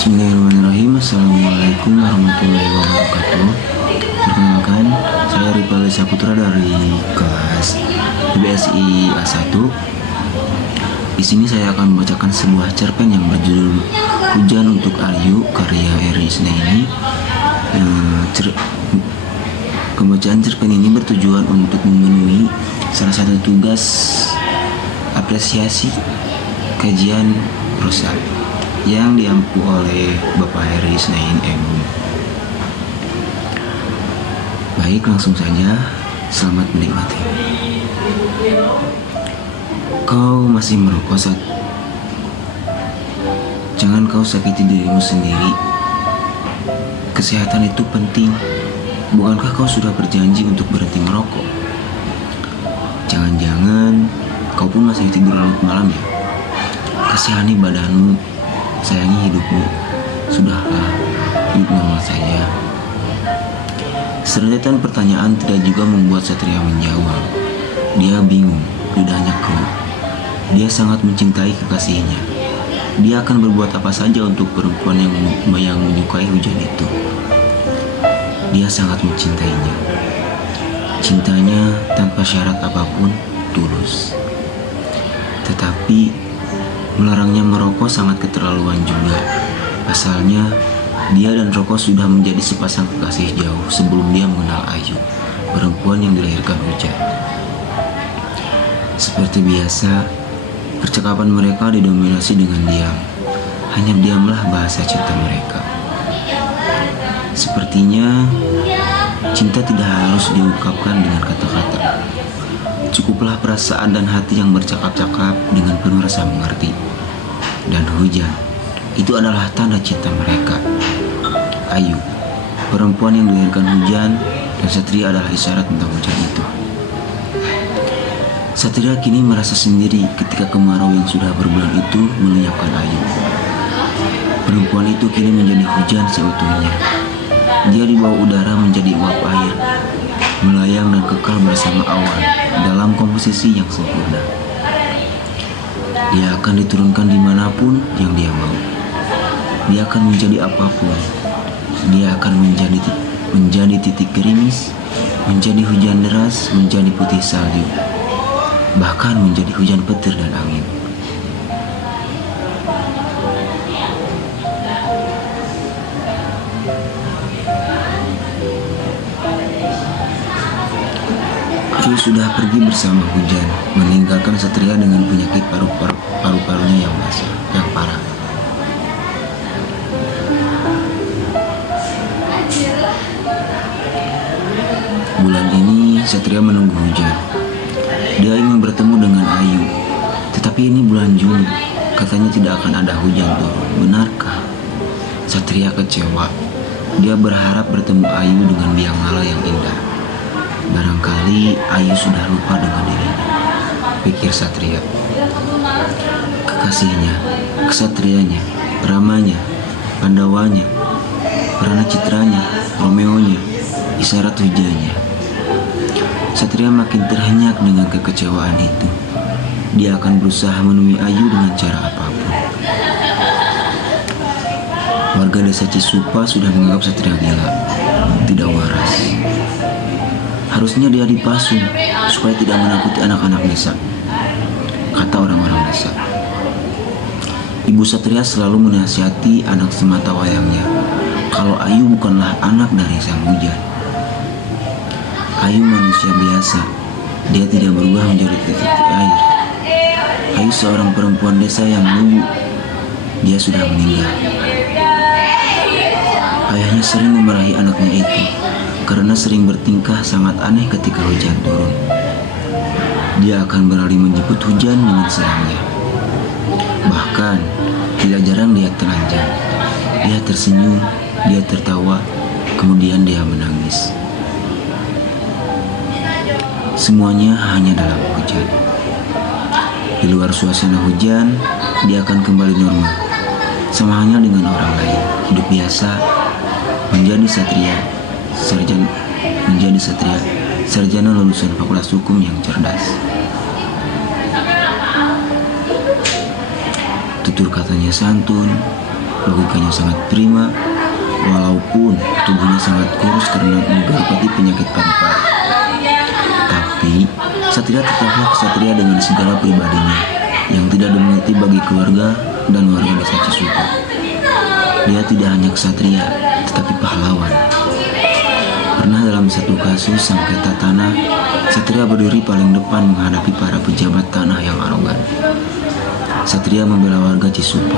Bismillahirrahmanirrahim. Assalamualaikum warahmatullahi wabarakatuh. Perkenalkan, saya Ripal Saputra dari kelas BSI A1. Di sini saya akan membacakan sebuah cerpen yang berjudul Hujan untuk Ayu karya Eri Isnaini. Pembacaan cerpen ini bertujuan untuk memenuhi salah satu tugas apresiasi kajian prosa yang diampu oleh Bapak Eri Isnaini MU. Baik, langsung saja. Selamat menikmati. Kau masih merokok, Sat? Jangan kau sakiti dirimu sendiri. Kesehatan itu penting. Bukankah kau sudah berjanji untuk berhenti merokok? Jangan-jangan kau pun masih tidur larut malam ya? Kasihani badanmu, sayangi hidupmu. Sudahlah, hidup normal saja. Serentetan pertanyaan tidak juga membuat Satria menjawab. Dia bingung, lidahnya keruh. Dia sangat mencintai kekasihnya. Dia akan berbuat apa saja untuk perempuan yang menyukai hujan itu. Dia sangat mencintainya. Cintanya tanpa syarat apapun tulus. Tetapi melarangnya merokok sangat keterlaluan juga. Pasalnya, dia dan rokok sudah menjadi sepasang kekasih jauh sebelum dia mengenal Ayu, perempuan yang dilahirkan hujan. Seperti biasa, percakapan mereka didominasi dengan diam. Hanya diamlah bahasa cinta mereka. Sepertinya, cinta tidak harus diungkapkan dengan kata-kata. Cukuplah perasaan dan hati yang bercakap-cakap dengan penuh rasa mengerti. Dan hujan, itu adalah tanda cinta mereka. Ayu, perempuan yang dilahirkan hujan, dan Satria adalah isyarat tentang hujan itu. Satria kini merasa sendiri ketika kemarau yang sudah berbulan itu melenyapkan Ayu. Perempuan itu kini menjadi hujan seutuhnya. Dia dibawa udara menjadi uap air, melayang dan kekal bersama awan dalam komposisi yang sempurna. Dia akan diturunkan dimanapun yang dia mau. Dia akan menjadi apapun. Dia akan menjadi titik gerimis, menjadi hujan deras, menjadi putih salju, bahkan menjadi hujan petir dan angin. Ayu sudah pergi bersama hujan, meninggalkan Satria dengan penyakit paru-parunya yang parah. Bulan ini Satria menunggu hujan. Dia ingin bertemu dengan Ayu, tetapi ini bulan Juli. Katanya tidak akan ada hujan turun. Benarkah? Satria kecewa. Dia berharap bertemu Ayu dengan biang mala yang indah. Barangkali Ayu sudah lupa dengan dirinya, pikir Satria. Kekasihnya, kesatrianya, Ramanya, Pandawanya, Prana Citranya, Romeonya, isyarat hujannya. Satria makin terhenyak dengan kekecewaan itu. Dia akan berusaha menemui Ayu dengan cara apapun. Warga desa Cisupa sudah menganggap Satria gila, tidak waras. Harusnya dia dipasung supaya tidak menakuti anak-anak desa, kata orang-orang desa. Ibu Satria selalu menasihati anak semata wayangnya kalau Ayu bukanlah anak dari sang hujan. Ayu manusia biasa, dia tidak berubah menjadi titik air. Ayu seorang perempuan desa yang lugu, dia sudah meninggal. Ayahnya sering memarahi anaknya itu karena sering bertingkah sangat aneh ketika hujan turun. Dia akan beralih menjemput hujan dengan senangnya. Bahkan, tidak jarang dia telanjang. Dia tersenyum, dia tertawa, kemudian dia menangis. Semuanya hanya dalam hujan. Di luar suasana hujan, dia akan kembali normal. Sama halnya dengan orang lain, hidup biasa, menjadi sarjana lulusan Fakultas Hukum yang cerdas. Tutur katanya santun, logikanya sangat prima, walaupun tubuhnya sangat kurus karena mengobati penyakit paru-paru. Tapi Satria tetaplah kesatria dengan segala pribadinya yang tidak dimengerti bagi keluarga dan warga desa Cisupa. Dia tidak hanya kesatria, tetapi pahlawan. Pernah dalam satu kasus sengketa tanah, Satria berdiri paling depan menghadapi para pejabat tanah yang arogan. Satria membela warga Cisupa.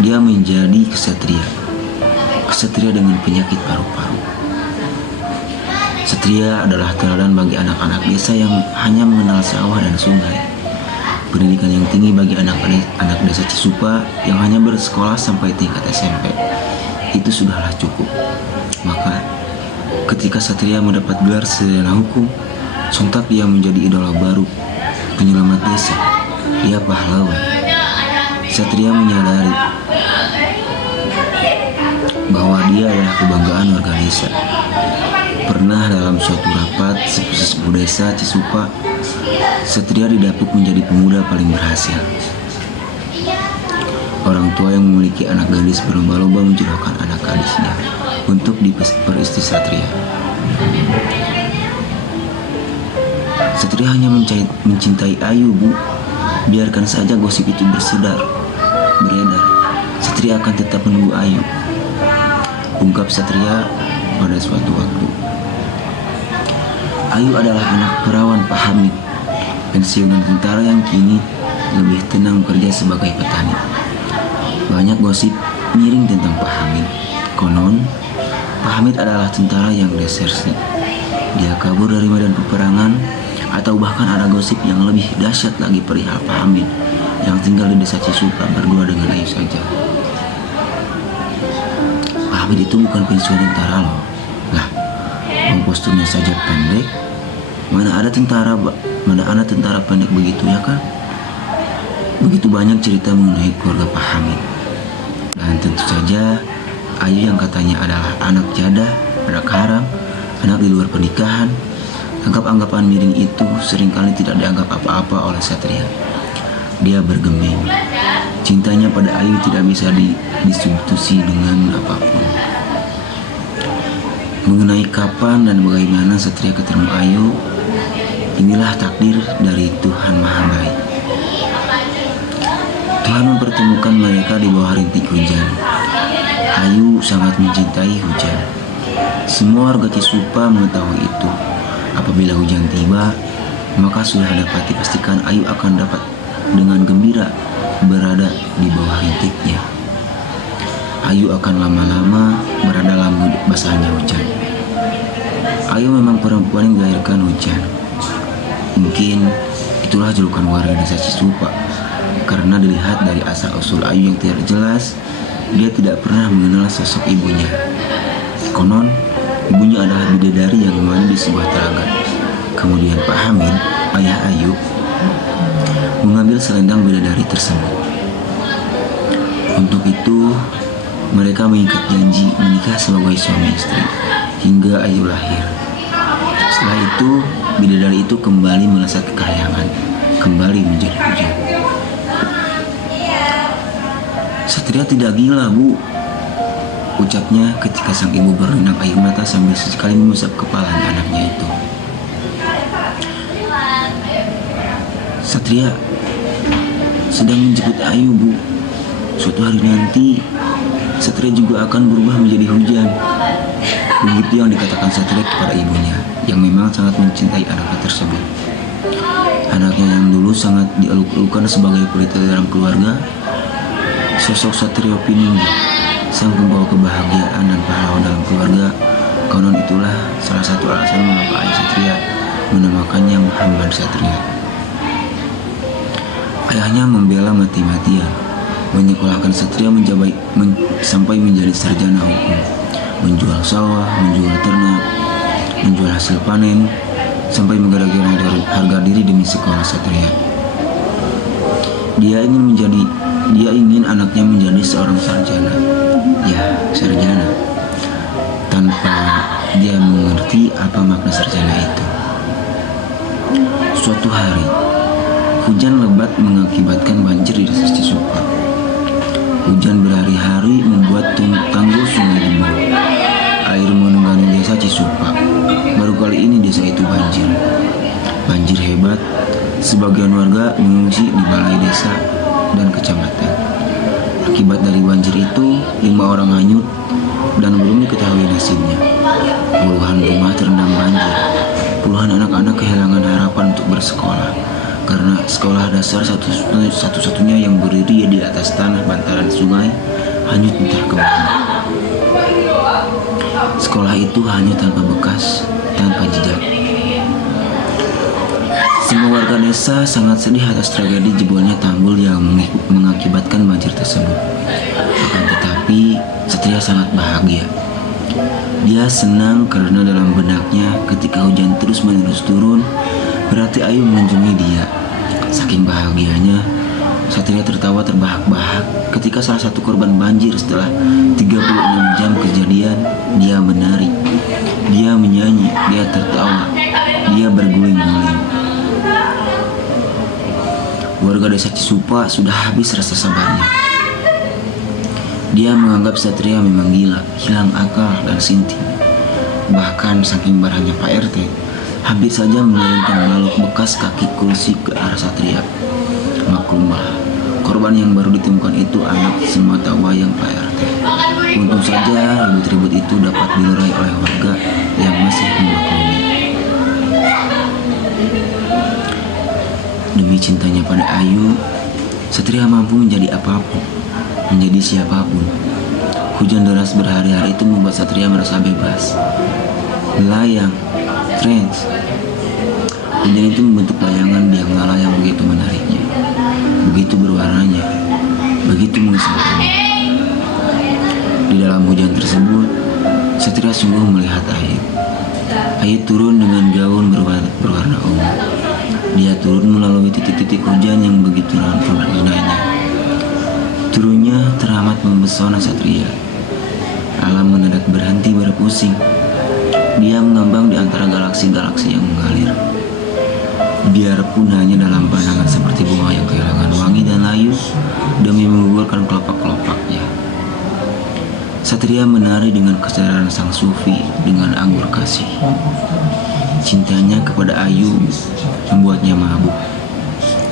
Dia menjadi kesatria dengan penyakit paru-paru. Satria adalah teladan bagi anak-anak desa yang hanya mengenal sawah dan sungai. Pendidikan yang tinggi bagi anak-anak desa Cisupa yang hanya bersekolah sampai tingkat SMP. Itu sudahlah cukup. Maka, ketika Satria mendapat gelar sarjana hukum, sontak ia menjadi idola baru, penyelamat desa. Dia pahlawan. Satria menyadari bahwa dia adalah kebanggaan warga desa. Pernah dalam suatu rapat sepuh desa Cisupa, Satria didapuk menjadi pemuda paling berhasil. Orang tua yang memiliki anak gadis berlomba-lomba menjodohkan anak gadisnya untuk beristri Satria. Satria hanya mencintai Ayu, Bu. Biarkan saja gosip itu beredar. Satria akan tetap menunggu Ayu, ungkap Satria pada suatu waktu. Ayu adalah anak perawan Pak Hamid, pensiunan tentara yang kini lebih tenang bekerja sebagai petani. Banyak gosip miring tentang Pak Hamid. Konon, Pak Hamid adalah tentara yang desersi. Dia kabur dari medan peperangan, atau bahkan ada gosip yang lebih dahsyat lagi perihal Pak Hamid yang tinggal di desa Cisupa berdua dengan Ayu saja. Pak Hamid itu bukan pensiunan tentara loh. Lah, posturnya saja pendek. Mana ada tentara pendek begitu, ya kan? Begitu banyak cerita mengenai keluarga Pak Hamid. Dan tentu saja Ayu yang katanya adalah anak jadah, anak haram, anak di luar pernikahan. Anggapan miring itu seringkali tidak dianggap apa-apa oleh Satria. Dia bergeming. Cintanya pada Ayu tidak bisa disubstitusi dengan apapun. Mengenai kapan dan bagaimana Satria ketemu Ayu, inilah takdir dari Tuhan Maha Baik. Tuhan mempertemukan mereka di bawah rintik hujan. Ayu sangat mencintai hujan. Semua warga Cisupa mengetahui itu. Apabila hujan tiba, maka sudah dapat dipastikan Ayu akan dapat dengan gembira berada di bawah rintiknya. Ayu akan lama-lama berada dalam basahnya hujan. Ayu memang perempuan yang dilahirkan hujan. Mungkin itulah julukan warga desa Cisupa. Karena dilihat dari asal-usul Ayu yang tidak jelas, dia tidak pernah mengenal sosok ibunya. Konon, ibunya adalah bidadari yang mandi di sebuah telaga. Kemudian Pak Hamid, ayah Ayu, mengambil selendang bidadari tersebut. Untuk itu, mereka mengikat janji menikah sebagai suami istri hingga Ayu lahir. Setelah itu, bidadari itu kembali melesat ke kahyangan, kembali menjadi hujan. Satria tidak gila, Bu, ucapnya ketika sang ibu berlinang air mata sambil sesekali mengusap kepalanya anaknya itu. Satria sedang menjemput Ayu, Bu. Suatu hari nanti, Satria juga akan berubah menjadi hujan. Begitu yang dikatakan Satria kepada ibunya, yang memang sangat mencintai anaknya tersebut. Anaknya yang dulu sangat dieluk-elukan sebagai pelita dalam keluarga, sosok Satrio Pininggi, sang pembawa kebahagiaan dan pahlawan dalam keluarga. Konon itulah salah satu alasan mengapa ayah Satria menamakannya Muhammad Satria. Ayahnya membela mati-matian, menyekolahkan Satria sampai menjadi sarjana hukum, menjual sawah, menjual ternak, menjual hasil panen, sampai menggadaikan harga diri demi sekolah Satria. Dia ingin anaknya menjadi seorang sarjana. Ya, sarjana. Tanpa dia mengerti apa makna sarjana itu. Suatu hari, hujan lebat mengakibatkan banjir di desa Cisupa. Hujan berhari-hari membuat tanggul sungai jebol. Air menunggangi desa Cisupa. Baru kali ini desa itu banjir. Banjir hebat. Sebagian warga mengungsi di balai desa dan kecamatan. Akibat dari banjir itu, 5 orang hanyut dan belum diketahui nasibnya. Puluhan rumah terendam banjir. Puluhan anak-anak kehilangan harapan untuk bersekolah karena sekolah dasar satu-satunya yang berdiri di atas tanah bantaran sungai hanyut entah kemana. Sekolah itu hanyut tanpa bekas, tanpa jejak. Semua warga desa sangat sedih atas tragedi jebolnya tanggul yang mengakibatkan banjir tersebut. Akan tetapi, Satria sangat bahagia. Dia senang karena dalam benaknya ketika hujan terus-menerus turun, berarti Ayu mengunjungi dia. Saking bahagianya, Satria tertawa terbahak-bahak ketika salah satu korban banjir setelah 36 jam kejadian, dia menari, dia menyanyi, dia tertawa, dia berguling-guling. Warga desa Cisupa sudah habis rasa sabarnya. Dia menganggap Satria memang gila, hilang akal dan sinting. Bahkan saking marahnya Pak RT, hampir saja melayangkan balok bekas kaki kursi ke arah Satria. Maklumlah, korban yang baru ditemukan itu anak semata wayang Pak RT. Untung saja ribut-ribut itu dapat dilerai oleh warga yang masih memaklumi. Demi cintanya pada Ayu, Satria mampu menjadi apapun, menjadi siapapun. Hujan deras berhari-hari itu membuat Satria merasa bebas, melayang, trance. Hujan itu membentuk bayangan biang lala yang begitu menariknya, begitu berwarnanya, begitu mengesankannya. Di dalam hujan tersebut, Satria sungguh melihat Ayu. Ayu turun dengan gaun berwarna ungu. Dia turun melalui titik-titik hujan yang begitu indahnya. Turunnya teramat mempesona Satria. Alam mendadak berhenti berpusing. Dia mengambang di antara galaksi-galaksi yang mengalir. Biarpun hanya dalam pandangan seperti bunga yang kehilangan wangi dan layu demi menggugurkan kelopak-kelopaknya. Satria menari dengan kesadaran sang sufi dengan anggur kasih. Cintanya kepada Ayu membuatnya mabuk.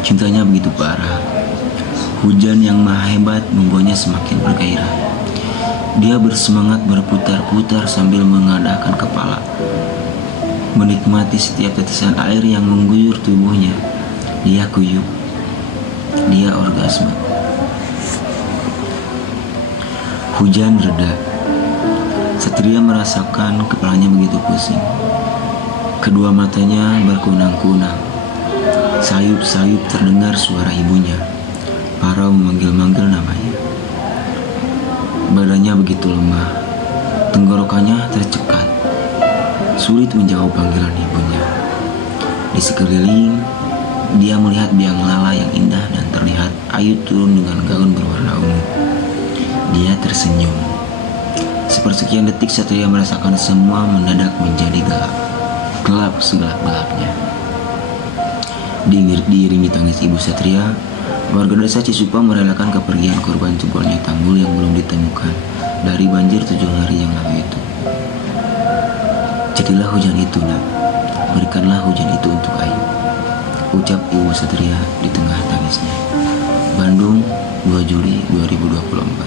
Cintanya begitu parah. Hujan yang maha hebat membuatnya semakin bergairah. Dia bersemangat berputar-putar sambil mengadahkan kepala, menikmati setiap tetesan air yang mengguyur tubuhnya. Dia kuyup, dia orgasme. Hujan reda. Satria merasakan kepalanya begitu pusing. Kedua matanya berkunang-kunang. Sayup-sayup terdengar suara ibunya. Parau memanggil-manggil namanya. Badannya begitu lemah. Tenggorokannya tercekat. Sulit menjawab panggilan ibunya. Di sekeliling, dia melihat biang lala yang indah dan terlihat Ayu turun dengan gaun berwarna ungu. Dia tersenyum. Sepersekian detik Satria merasakan semua mendadak menjadi gelap. Gelap segelap-gelapnya. Diiringi tangis ibu Satria, warga desa Cisupa merelakan kepergian korban jebolnya tanggul yang belum ditemukan dari banjir 7 hari yang lalu itu. Jadilah hujan itu, nak. Berikanlah hujan itu untuk Ayu, ucap ibu Satria di tengah tangisnya. Bandung, 2 Juli 2024.